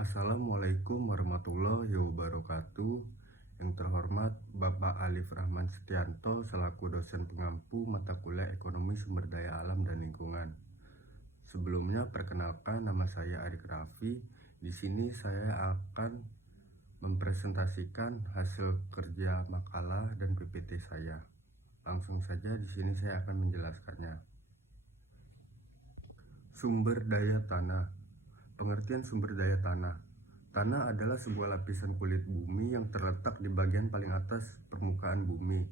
Assalamualaikum warahmatullahi wabarakatuh. Yang terhormat Bapak Alif Rahman Setianto selaku dosen pengampu mata kuliah Ekonomi Sumber Daya Alam dan Lingkungan. Sebelumnya perkenalkan, nama saya Arik Raffi. Di sini saya akan mempresentasikan hasil kerja makalah dan PPT saya. Langsung saja di sini saya akan menjelaskannya. Sumber daya tanah. Pengertian sumber daya tanah. Tanah adalah sebuah lapisan kulit bumi yang terletak di bagian paling atas permukaan bumi.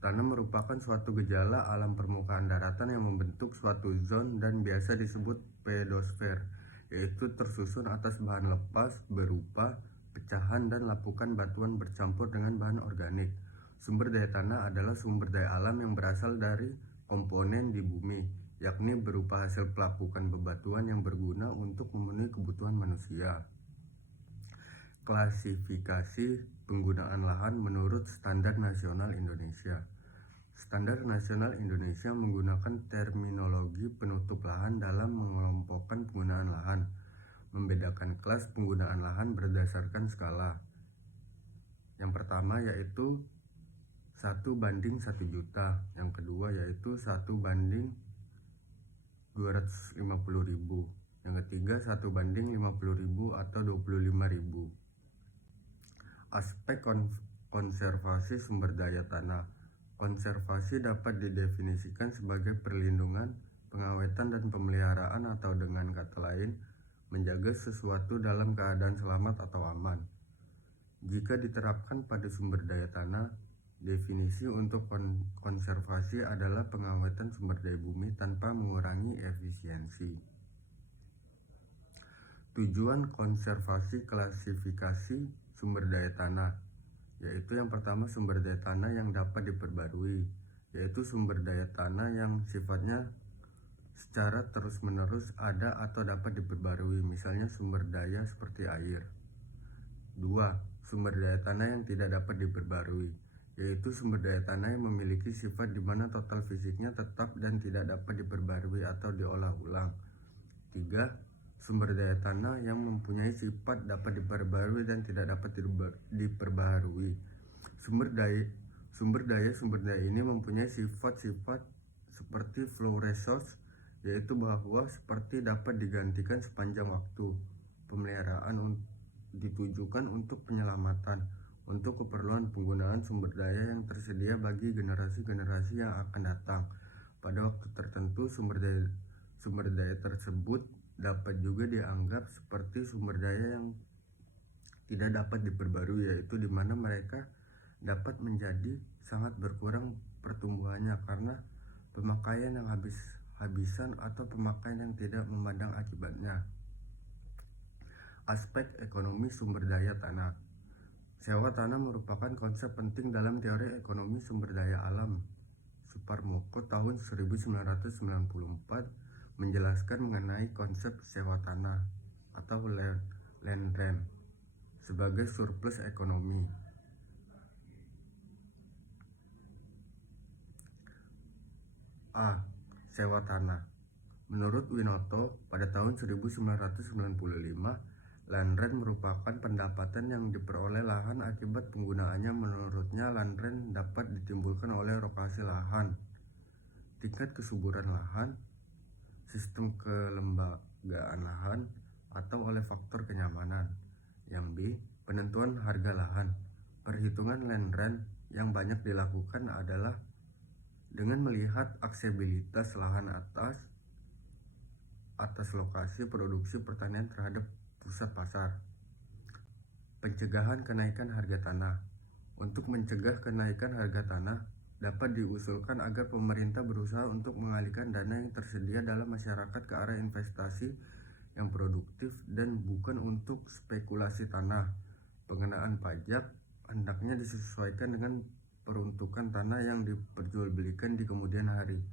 Tanah merupakan suatu gejala alam permukaan daratan yang membentuk suatu zon dan biasa disebut pedosfer, yaitu tersusun atas bahan lepas berupa pecahan dan lapukan batuan bercampur dengan bahan organik. Sumber daya tanah adalah sumber daya alam yang berasal dari komponen di bumi, yakni berupa hasil pelapukan bebatuan yang berguna untuk memenuhi kebutuhan manusia. Klasifikasi penggunaan lahan menurut Standar Nasional Indonesia. Standar Nasional Indonesia menggunakan terminologi penutup lahan dalam mengelompokkan penggunaan lahan, membedakan kelas penggunaan lahan berdasarkan skala. Yang pertama yaitu 1:1 juta, yang kedua yaitu 1:250.000, yang ketiga 1:50.000 atau 25.000. Aspek konservasi sumber daya tanah. Konservasi dapat didefinisikan sebagai perlindungan, pengawetan, dan pemeliharaan, atau dengan kata lain, menjaga sesuatu dalam keadaan selamat atau aman. Jika diterapkan pada sumber daya tanah, definisi untuk konservasi adalah pengawetan sumber daya bumi tanpa mengurangi efisiensi. Tujuan konservasi klasifikasi sumber daya tanah, yaitu yang pertama sumber daya tanah yang dapat diperbarui, yaitu sumber daya tanah yang sifatnya secara terus-menerus ada atau dapat diperbarui, misalnya sumber daya seperti air. 2. Sumber daya tanah yang tidak dapat diperbarui, yaitu sumber daya tanah yang memiliki sifat di mana total fisiknya tetap dan tidak dapat diperbarui atau diolah ulang. 3. Sumber daya tanah yang mempunyai sifat dapat diperbarui dan tidak dapat diperbarui. Sumber daya ini mempunyai sifat-sifat seperti flow resource, yaitu bahwa seperti dapat digantikan sepanjang waktu. Pemeliharaan ditujukan untuk penyelamatan, untuk keperluan penggunaan sumber daya yang tersedia bagi generasi-generasi yang akan datang. Pada waktu tertentu, sumber daya tersebut dapat juga dianggap seperti sumber daya yang tidak dapat diperbarui, yaitu di mana mereka dapat menjadi sangat berkurang pertumbuhannya karena pemakaian yang habis-habisan atau pemakaian yang tidak memandang akibatnya. Aspek ekonomi sumber daya tanah. Sewa tanah merupakan konsep penting dalam teori ekonomi sumber daya alam. Suparmoko tahun 1994 menjelaskan mengenai konsep sewa tanah atau land rent sebagai surplus ekonomi. A. Sewa tanah. Menurut Winoto, pada tahun 1995, land rent merupakan pendapatan yang diperoleh lahan akibat penggunaannya. Menurutnya, land rent dapat ditimbulkan oleh lokasi lahan, tingkat kesuburan lahan, sistem kelembagaan lahan, atau oleh faktor kenyamanan. Yang B. Penentuan harga lahan. Perhitungan land rent yang banyak dilakukan adalah dengan melihat aksesibilitas lahan atas lokasi produksi pertanian terhadap pusat pasar. Pencegahan kenaikan harga tanah. Untuk mencegah kenaikan harga tanah, dapat diusulkan agar pemerintah berusaha untuk mengalihkan dana yang tersedia dalam masyarakat ke arah investasi yang produktif dan bukan untuk spekulasi tanah. Pengenaan pajak hendaknya disesuaikan dengan peruntukan tanah yang diperjualbelikan di kemudian hari.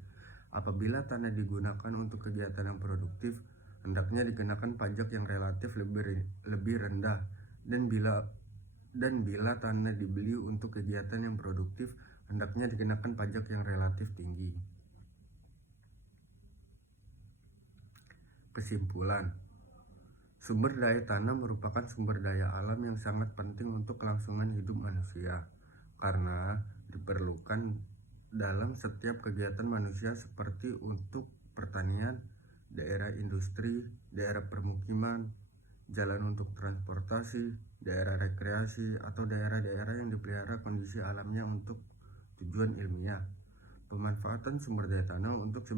Apabila tanah digunakan untuk kegiatan yang produktif, hendaknya dikenakan pajak yang relatif lebih rendah, dan bila tanah dibeli untuk kegiatan yang produktif, hendaknya dikenakan pajak yang relatif tinggi. Kesimpulan, Sumber daya tanah merupakan sumber daya alam yang sangat penting untuk kelangsungan hidup manusia, karena diperlukan dalam setiap kegiatan manusia seperti untuk pertanian, daerah industri, daerah permukiman, jalan untuk transportasi, daerah rekreasi, atau daerah-daerah yang dipelihara kondisi alamnya untuk tujuan ilmiah. Pemanfaatan sumber daya tanah untuk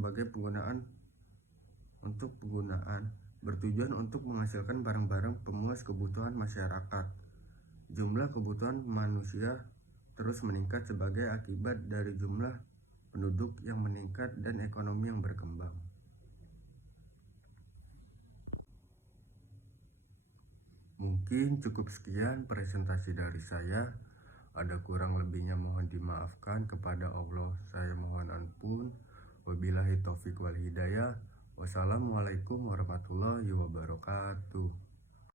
penggunaan bertujuan untuk menghasilkan barang-barang pemuas kebutuhan masyarakat. Jumlah kebutuhan manusia terus meningkat sebagai akibat dari jumlah penduduk yang meningkat dan ekonomi yang berkembang. Mungkin cukup sekian presentasi dari saya. Ada kurang lebihnya mohon dimaafkan kepada Allah. Saya mohon ampun. Wabillahi taufik wal hidayah. Wassalamualaikum warahmatullahi wabarakatuh.